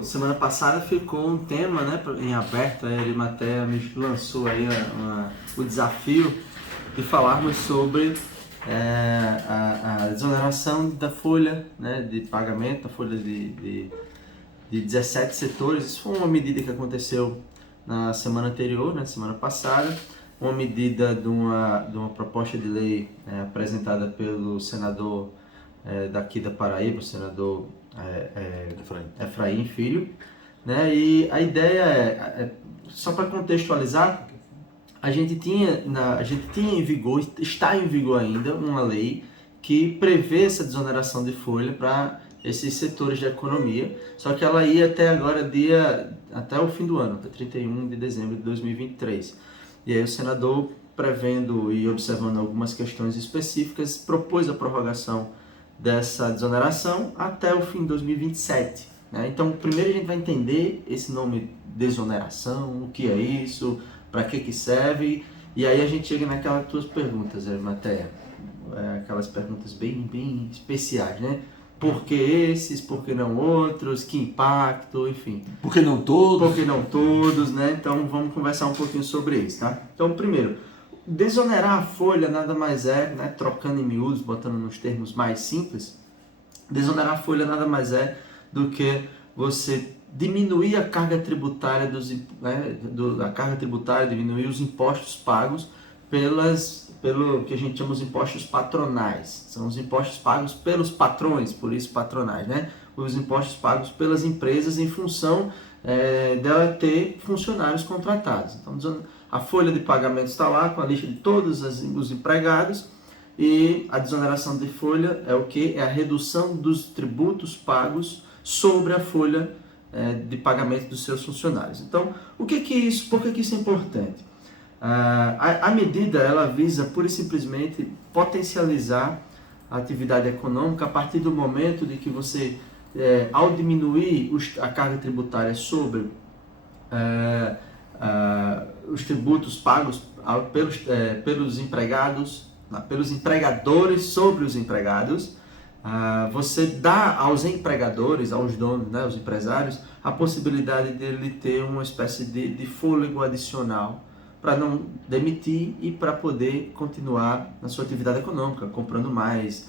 Semana passada ficou um tema, né, em aberto. A Arimatea me lançou aí o desafio de falarmos sobre a desoneração da folha, né, de pagamento, a folha de 17 setores. Isso foi uma medida que aconteceu na semana anterior, né, semana passada, uma medida de uma proposta de lei apresentada pelo senador daqui da Paraíba, o senador Efraim Filho, né? E a ideia só para contextualizar, a gente tinha em vigor, está em vigor ainda, uma lei que prevê essa desoneração de folha para esses setores da economia, só que ela ia até agora, até o fim do ano, até 31 de dezembro de 2023. E aí o senador, prevendo e observando algumas questões específicas, propôs a prorrogação dessa desoneração até o fim de 2027. Né? Então, primeiro a gente vai entender esse nome desoneração, o que é isso, para que serve, e aí a gente chega naquelas tuas perguntas, Arimatea, aquelas perguntas bem especiais, né? Por que esses, por que não outros, que impacto, enfim. Por que não todos? Por que não todos, né? Então vamos conversar um pouquinho sobre isso, tá? Então, primeiro, desonerar a folha nada mais é, né, trocando em miúdos, botando nos termos mais simples, desonerar a folha nada mais é do que você diminuir a carga tributária diminuir os impostos pagos pelo que a gente chama de impostos patronais. São os impostos pagos pelos patrões, por isso patronais, né? Os impostos pagos pelas empresas em função dela ter funcionários contratados. Então, a folha de pagamento está lá com a lista de todos os empregados, e a desoneração de folha é o que? É a redução dos tributos pagos sobre a folha de pagamento dos seus funcionários. Então, por que isso é importante? A medida ela visa pura e simplesmente potencializar a atividade econômica a partir do momento de que você, ao diminuir a carga tributária sobre os tributos pagos pelos empregados, pelos empregadores sobre os empregados, você dá aos empregadores, aos donos, né, aos empresários, a possibilidade de ele ter uma espécie de fôlego adicional para não demitir e para poder continuar na sua atividade econômica, comprando mais,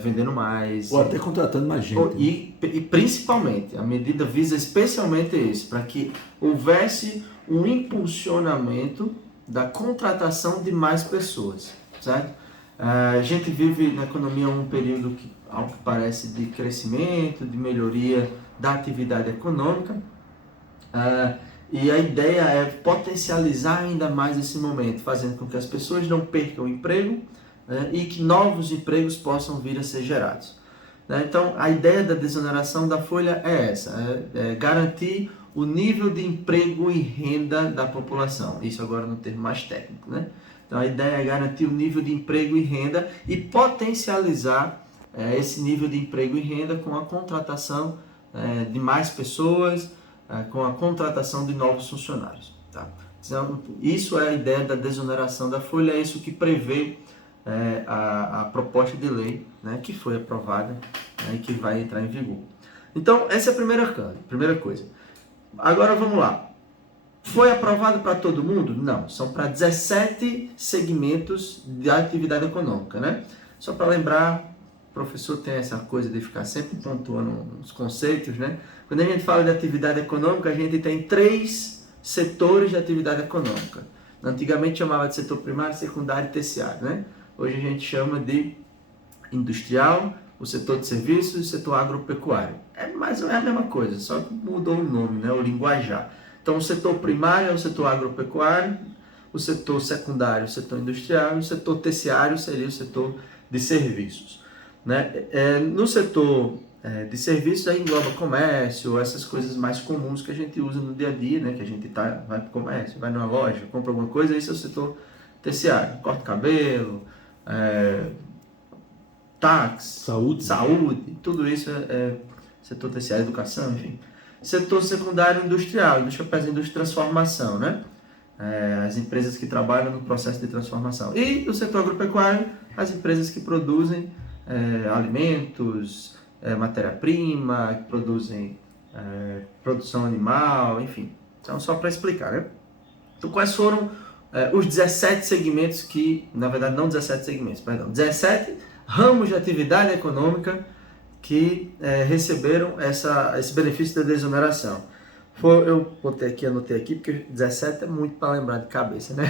vendendo mais. Ou até contratando mais gente. E principalmente, a medida visa especialmente isso, para que houvesse um impulsionamento da contratação de mais pessoas, certo? A gente vive na economia um período ao que parece, de crescimento, de melhoria da atividade econômica, e a ideia é potencializar ainda mais esse momento, fazendo com que as pessoas não percam o emprego, e que novos empregos possam vir a ser gerados. Então, a ideia da desoneração da folha é essa, é garantir o nível de emprego e renda da população. Isso agora no termo mais técnico, né? Então, a ideia é garantir o nível de emprego e renda e potencializar esse nível de emprego e renda com a contratação de mais pessoas, com a contratação de novos funcionários. Tá? Então, isso é a ideia da desoneração da folha, é isso que prevê a proposta de lei, né, que foi aprovada, né, e que vai entrar em vigor. Então, essa é a primeira coisa. Agora vamos lá. Foi aprovado para todo mundo? Não, são para 17 segmentos da atividade econômica, né? Só para lembrar, o professor tem essa coisa de ficar sempre pontuando os conceitos, né? Quando a gente fala de atividade econômica, a gente tem 3 setores de atividade econômica. Antigamente chamava de setor primário, secundário e terciário, né? Hoje a gente chama de industrial, o setor de serviços e o setor agropecuário. É a mesma coisa, só que mudou o nome, né? O linguajar. Então, o setor primário é o setor agropecuário, o setor secundário, o setor industrial, e o setor terciário seria o setor de serviços. Né? No setor de serviços, aí engloba comércio, essas coisas mais comuns que a gente usa no dia a dia, né? Que a gente vai para o comércio, vai numa loja, compra alguma coisa, esse é o setor terciário. Corta o cabelo, táxi, saúde, tudo isso é setor terciário, educação, enfim. Setor secundário industrial, indústria de transformação, né? As empresas que trabalham no processo de transformação. E o setor agropecuário, as empresas que produzem alimentos, matéria-prima, que produzem produção animal, enfim. Então, só para explicar, né? Então, quais foram os 17 segmentos que, na verdade, não 17 segmentos, perdão, 17 ramos de atividade econômica que receberam esse benefício da desoneração. Eu anotei aqui, porque 17 é muito para lembrar de cabeça, né?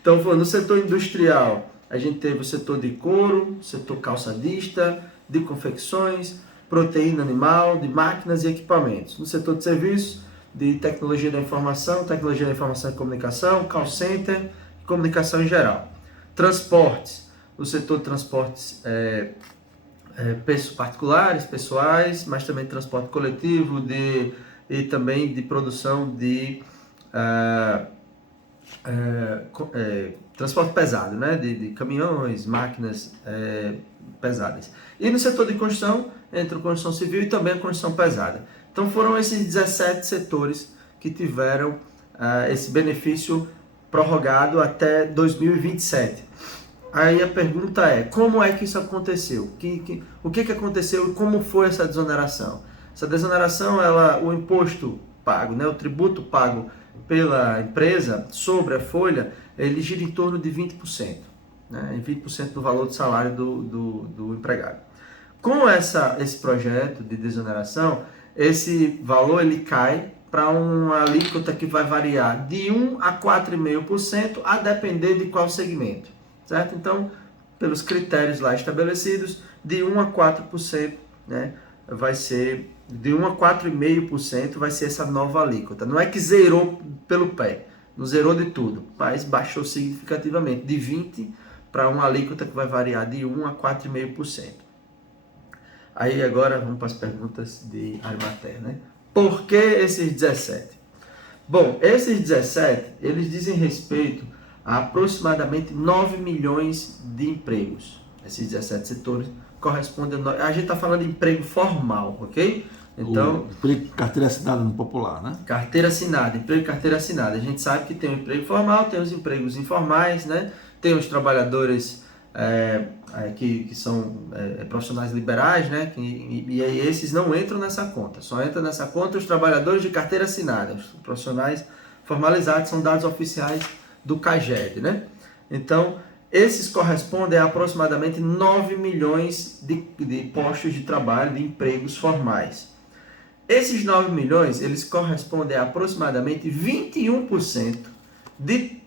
Então, no setor industrial, a gente teve o setor de couro, setor calçadista, de confecções, proteína animal, de máquinas e equipamentos. No setor de serviços, de tecnologia da informação e comunicação, call center, comunicação em geral. Transportes, no setor de transportes particulares, pessoais, mas também transporte coletivo e também de produção de transporte pesado, né? de caminhões, máquinas pesadas. E no setor de construção, entre a construção civil e também a construção pesada. Então foram esses 17 setores que tiveram esse benefício prorrogado até 2027. Aí a pergunta é, como é que isso aconteceu? O que aconteceu e como foi essa desoneração? Essa desoneração, o imposto pago, né, o tributo pago pela empresa sobre a folha, ele gira em torno de 20%, né, 20% do valor do salário do empregado. Com esse projeto de desoneração, esse valor ele cai para uma alíquota que vai variar de 1 a 4,5%, a depender de qual segmento, certo? Então, pelos critérios lá estabelecidos, de 1 a 4%, né, vai ser de 1 a 4,5% vai ser essa nova alíquota. Não é que zerou pelo pé, não zerou de tudo, mas baixou significativamente, de 20% para uma alíquota que vai variar de 1 a 4,5%. Aí agora vamos para as perguntas de Arimatea, né? Por que esses 17? Bom, esses 17, eles dizem respeito a aproximadamente 9 milhões de empregos. Esses 17 setores correspondem a gente está falando de emprego formal, ok? Então, emprego carteira assinada no popular, né? Carteira assinada, emprego carteira assinada. A gente sabe que tem o emprego formal, tem os empregos informais, né? Tem os trabalhadores que são profissionais liberais, né? E aí esses não entram nessa conta. Só entra nessa conta os trabalhadores de carteira assinada. Os profissionais formalizados são dados oficiais do CAGED, né? Então, esses correspondem a aproximadamente 9 milhões de postos de trabalho, de empregos formais. Esses 9 milhões, eles correspondem a aproximadamente 21% de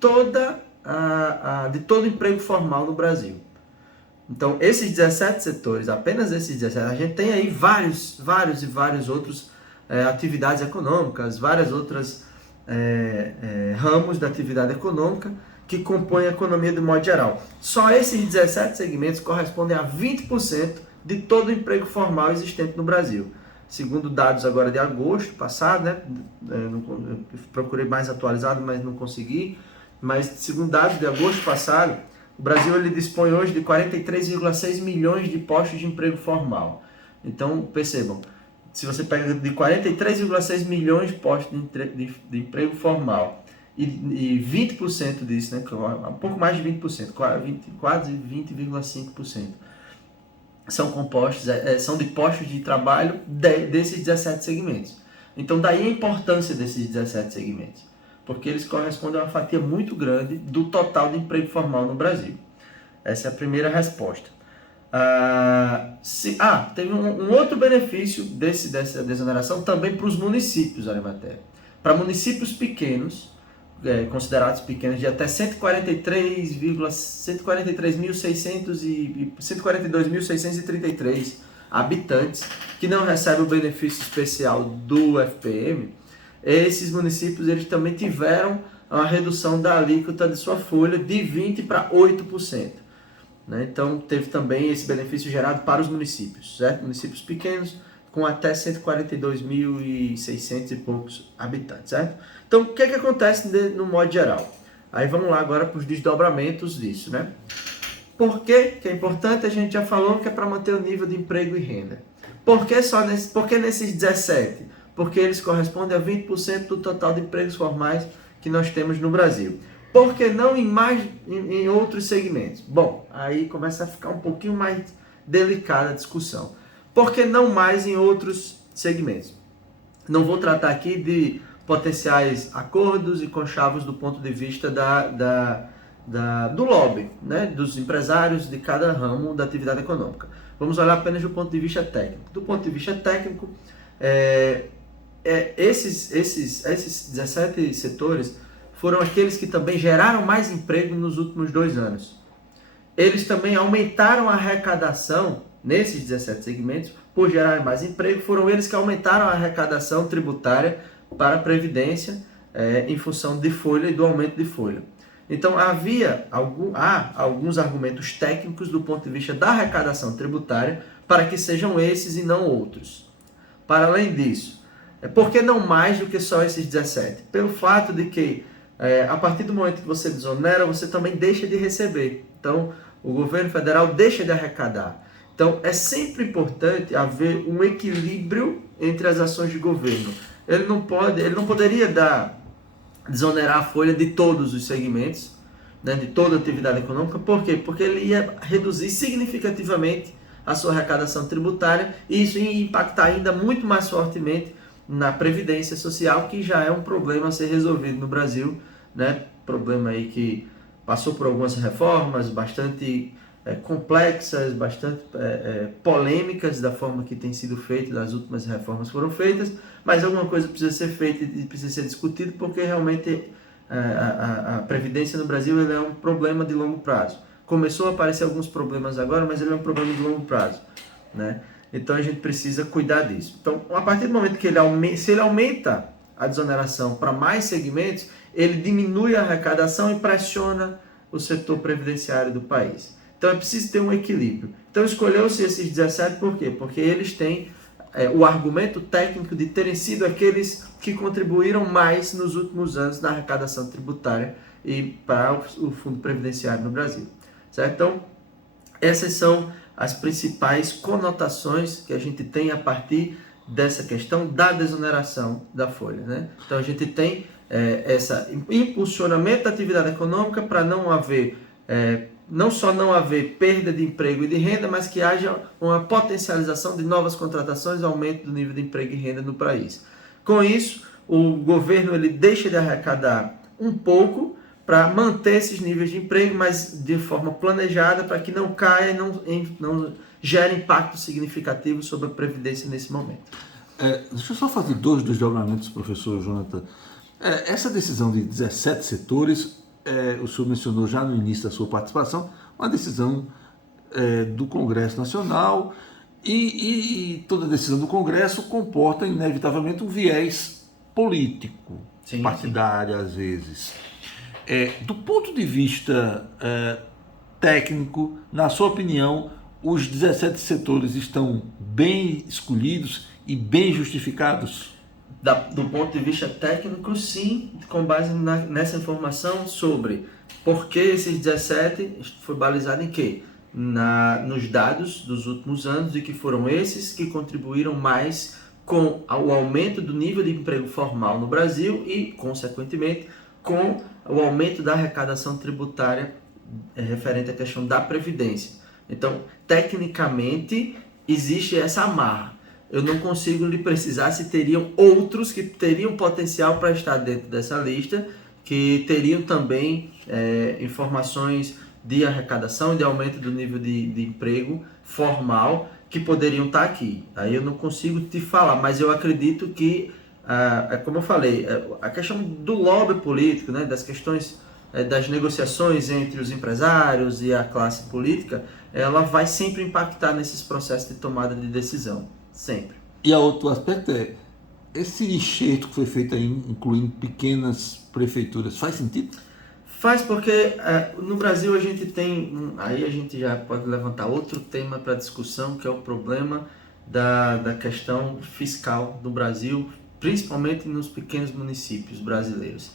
todo emprego formal no Brasil. Então, esses 17 setores, apenas esses 17, a gente tem aí vários outros atividades econômicas, várias outras ramos da atividade econômica que compõem a economia de modo geral. Só esses 17 segmentos correspondem a 20% de todo o emprego formal existente no Brasil. Segundo dados agora de agosto passado, né? Eu procurei mais atualizado, mas não consegui. Mas segundo dados de agosto passado, o Brasil ele dispõe hoje de 43,6 milhões de postos de emprego formal. Então, percebam, se você pega de 43,6 milhões de postos de emprego formal e 20% disso, né, um pouco mais de 20%, quase 20,5%, são compostos, são de postos de trabalho desses 17 segmentos. Então, daí a importância desses 17 segmentos, porque eles correspondem a uma fatia muito grande do total de emprego formal no Brasil. Essa é a primeira resposta. Teve um outro benefício dessa desoneração também para os municípios, Arimatea. Para municípios pequenos, considerados pequenos, de até 142.633 habitantes, que não recebem o benefício especial do FPM, esses municípios eles também tiveram uma redução da alíquota de sua folha de 20% para 8%. Né? Então, teve também esse benefício gerado para os municípios, certo? Municípios pequenos, com até 142.600 e poucos habitantes, certo? Então, o que acontece no modo geral? Aí vamos lá agora para os desdobramentos disso, né? Por que é importante? A gente já falou que é para manter o nível de emprego e renda. Por que nesses 17? Porque eles correspondem a 20% do total de empregos formais que nós temos no Brasil. Por que não em outros segmentos? Bom, aí começa a ficar um pouquinho mais delicada a discussão. Por que não mais em outros segmentos? Não vou tratar aqui de potenciais acordos e conchavos do ponto de vista do lobby, né, dos empresários de cada ramo da atividade econômica. Vamos olhar apenas do ponto de vista técnico. Do ponto de vista técnico, esses 17 setores foram aqueles que também geraram mais emprego nos últimos 2 anos. Eles também aumentaram a arrecadação nesses 17 segmentos, por gerar mais emprego, foram eles que aumentaram a arrecadação tributária para a Previdência em função de folha e do aumento de folha. Então há alguns argumentos técnicos do ponto de vista da arrecadação tributária para que sejam esses e não outros. Para além disso, por que não mais do que só esses 17? Pelo fato de que a partir do momento que você desonera, você também deixa de receber. Então, o governo federal deixa de arrecadar. Então, é sempre importante haver um equilíbrio entre as ações de governo. Ele não poderia desonerar a folha de todos os segmentos, né, de toda a atividade econômica. Por quê? Porque ele ia reduzir significativamente a sua arrecadação tributária e isso ia impactar ainda muito mais fortemente na Previdência Social, que já é um problema a ser resolvido no Brasil, né? Problema aí que passou por algumas reformas bastante complexas, bastante polêmicas da forma que tem sido feita, as últimas reformas foram feitas, mas alguma coisa precisa ser feita e precisa ser discutida, porque realmente a Previdência no Brasil ele é um problema de longo prazo. Começou a aparecer alguns problemas agora, mas ele é um problema de longo prazo, né? Então a gente precisa cuidar disso. Então, a partir do momento que se ele aumenta a desoneração para mais segmentos, ele diminui a arrecadação e pressiona o setor previdenciário do país. Então é preciso ter um equilíbrio. Então escolheu-se esses 17 por quê? Porque eles têm o argumento técnico de terem sido aqueles que contribuíram mais nos últimos anos na arrecadação tributária e para o Fundo Previdenciário no Brasil. Certo? Então, essas são as principais conotações que a gente tem a partir dessa questão da desoneração da folha, né? Então a gente tem esse impulsionamento da atividade econômica para não haver, não só não haver perda de emprego e de renda, mas que haja uma potencialização de novas contratações e aumento do nível de emprego e renda no país. Com isso, o governo ele deixa de arrecadar um pouco para manter esses níveis de emprego, mas de forma planejada, para que não caia e não gere impacto significativo sobre a Previdência nesse momento. Deixa eu só fazer 2 desdobramentos, professor Jonathan. Essa decisão de 17 setores, o senhor mencionou já no início da sua participação, uma decisão do Congresso Nacional e toda decisão do Congresso comporta inevitavelmente um viés político, sim, partidário sim. Às vezes. Do ponto de vista técnico, na sua opinião, os 17 setores estão bem escolhidos e bem justificados? Do ponto de vista técnico, sim, com base nessa informação sobre por que esses 17 foi balizado em quê? Nos dados dos últimos anos e que foram esses que contribuíram mais com o aumento do nível de emprego formal no Brasil e, consequentemente, com o aumento da arrecadação tributária referente à questão da Previdência. Então, tecnicamente, existe essa amarra. Eu não consigo lhe precisar se teriam outros que teriam potencial para estar dentro dessa lista, que teriam também informações de arrecadação e de aumento do nível de emprego formal que poderiam estar aqui. Aí eu não consigo te falar, mas eu acredito que, como eu falei, a questão do lobby político, né, das questões das negociações entre os empresários e a classe política, ela vai sempre impactar nesses processos de tomada de decisão. Sempre. E a outro aspecto esse enxerto que foi feito aí, incluindo pequenas prefeituras, faz sentido? Faz, porque no Brasil a gente tem, aí a gente já pode levantar outro tema para discussão, que é o problema da questão fiscal do Brasil, principalmente nos pequenos municípios brasileiros.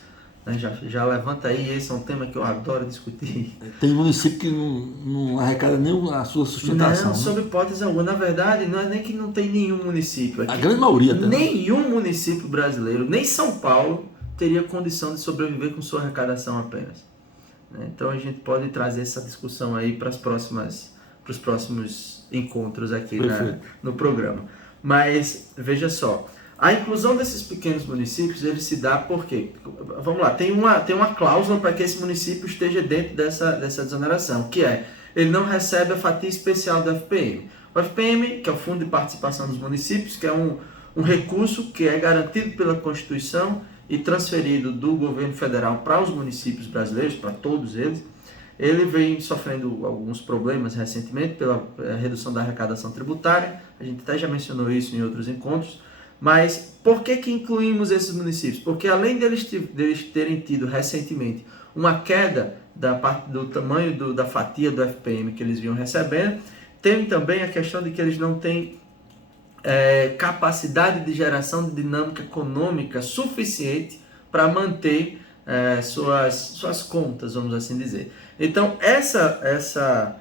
Já levanta aí, esse é um tema que eu adoro discutir. Tem município que não arrecada nem a sua sustentação. Não, sob hipótese alguma. Na verdade, não é nem que não tem nenhum município aqui. A grande maioria tem. Nenhum município brasileiro, nem São Paulo, teria condição de sobreviver com sua arrecadação apenas. Então a gente pode trazer essa discussão aí para os próximos encontros aqui no programa. Mas, veja só, A inclusão desses pequenos municípios, ele se dá porque, vamos lá, tem uma cláusula para que esse município esteja dentro dessa desoneração, que é, ele não recebe a fatia especial do FPM. O FPM, que é o Fundo de Participação dos Municípios, que é um recurso que é garantido pela Constituição e transferido do governo federal para os municípios brasileiros, para todos eles. Ele vem sofrendo alguns problemas recentemente pela redução da arrecadação tributária, a gente até já mencionou isso em outros encontros, mas por que incluímos esses municípios? Porque além deles terem tido recentemente uma queda do tamanho da fatia do FPM que eles vinham recebendo, tem também a questão de que eles não têm capacidade de geração de dinâmica econômica suficiente para manter suas contas, vamos assim dizer. Então, essa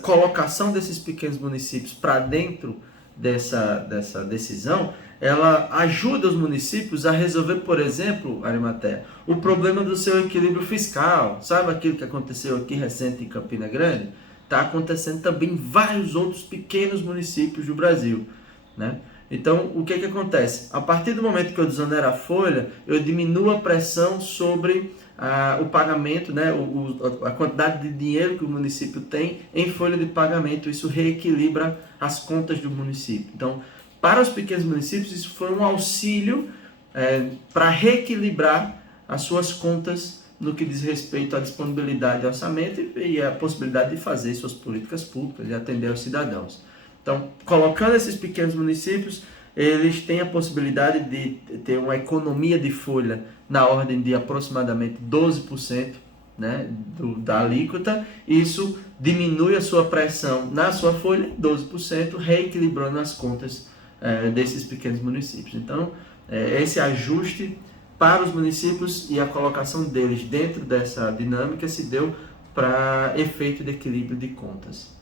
colocação desses pequenos municípios para dentro dessa decisão, ela ajuda os municípios a resolver, por exemplo, Arimatea, o problema do seu equilíbrio fiscal. Sabe aquilo que aconteceu aqui recente em Campina Grande? Está acontecendo também em vários outros pequenos municípios do Brasil, né? Então, o que acontece? A partir do momento que eu desonero a folha, eu diminuo a pressão sobre o pagamento, né? A quantidade de dinheiro que o município tem em folha de pagamento. Isso reequilibra as contas do município. Então, para os pequenos municípios, isso foi um auxílio para reequilibrar as suas contas no que diz respeito à disponibilidade de orçamento e a possibilidade de fazer suas políticas públicas e atender aos cidadãos. Então, colocando esses pequenos municípios, eles têm a possibilidade de ter uma economia de folha na ordem de aproximadamente 12%, né, da alíquota. Isso diminui a sua pressão na sua folha, 12%, reequilibrando as contas desses pequenos municípios. Então, esse ajuste para os municípios e a colocação deles dentro dessa dinâmica se deu para efeito de equilíbrio de contas.